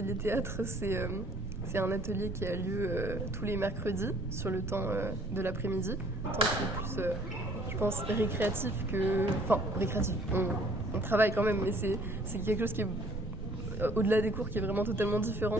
l'atelier théâtre, c'est un atelier qui a lieu tous les mercredis sur le temps de l'après-midi. Un temps qui est plus, je pense, récréatif que... Enfin, récréatif, on travaille quand même, mais c'est quelque chose qui est au-delà des cours qui est vraiment totalement différent.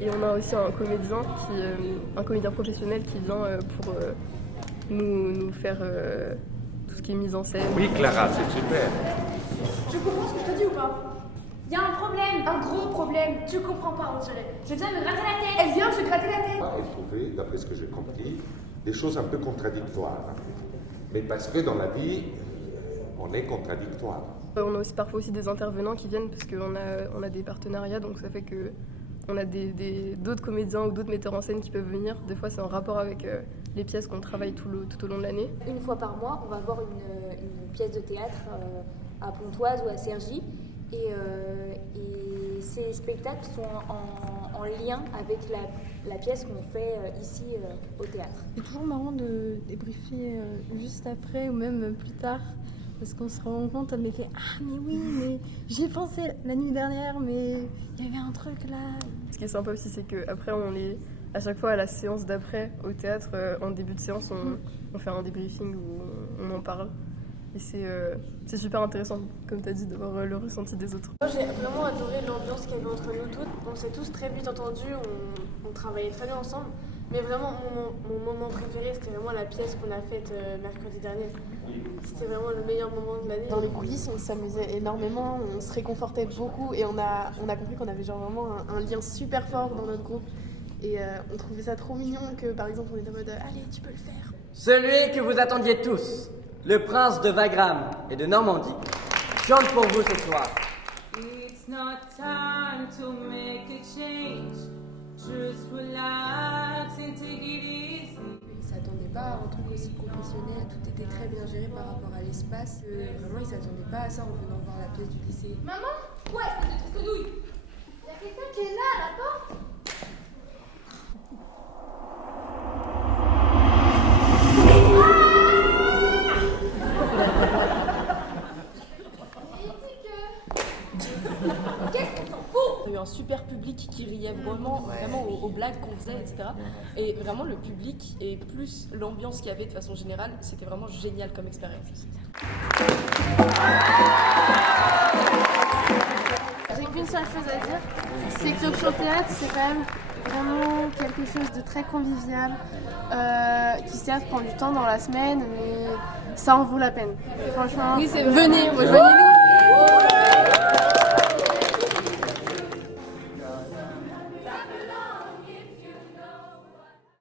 Et on a aussi un comédien professionnel qui vient pour nous faire tout ce qui est mise en scène. Oui, Clara, c'est super. Tu comprends ce que je te dis ou pas? Il y a un problème, un gros problème. Tu comprends pas, on dirait. Je viens me gratter la tête. Elle vient se gratter la tête. Elle trouvait, d'après ce que j'ai compris, des choses un peu contradictoires. Mais parce que dans la vie, on est contradictoire. On a aussi parfois aussi des intervenants qui viennent parce qu'on a des partenariats, donc ça fait que on a d'autres comédiens ou d'autres metteurs en scène qui peuvent venir. Des fois, c'est en rapport avec les pièces qu'on travaille tout au long de l'année. Une fois par mois, on va voir une pièce de théâtre à Pontoise ou à Cergy. Et ces spectacles sont en lien avec la pièce qu'on fait ici au théâtre. C'est toujours marrant de débriefer juste après ou même plus tard. Parce qu'on se rend compte, elle me fait « Ah mais oui, mais j'y ai pensé la nuit dernière, mais il y avait un truc là ». Ce qui est sympa aussi, c'est qu'après, à chaque fois à la séance d'après, au théâtre, en début de séance, on fait un débriefing où on en parle. Et c'est super intéressant, comme tu as dit, de voir le ressenti des autres. Moi, j'ai vraiment adoré l'ambiance qu'il y avait entre nous toutes. On s'est tous très vite entendus, on travaillait très bien ensemble. Mais vraiment, mon moment préféré, c'était vraiment la pièce qu'on a faite mercredi dernier. C'était vraiment le meilleur moment de l'année. Dans les coulisses, on s'amusait énormément, on se réconfortait beaucoup et on a compris qu'on avait genre vraiment un lien super fort dans notre groupe. Et on trouvait ça trop mignon que, par exemple, on était en mode « Allez, tu peux le faire ». Celui que vous attendiez tous, le prince de Wagram et de Normandie, chante pour vous ce soir. It's not time to make a change. Just relax and take it easy. Ils s'attendaient pas à un truc aussi professionnel, tout était très bien géré par rapport à l'espace. Vraiment, ils s'attendaient pas à ça en venant voir la pièce du lycée. Maman? Quoi, espèce de tristouille? Il y a quelqu'un qui est là à la porte? On a eu un super public qui riait vraiment aux blagues qu'on faisait, etc. Et vraiment le public et plus l'ambiance qu'il y avait de façon générale, c'était vraiment génial comme expérience. J'ai qu'une seule chose à dire, c'est que l'option théâtre, c'est quand même vraiment quelque chose de très convivial, qui certes prend du temps dans la semaine, mais ça en vaut la peine. Franchement, Oui, venez, rejoignez-nous.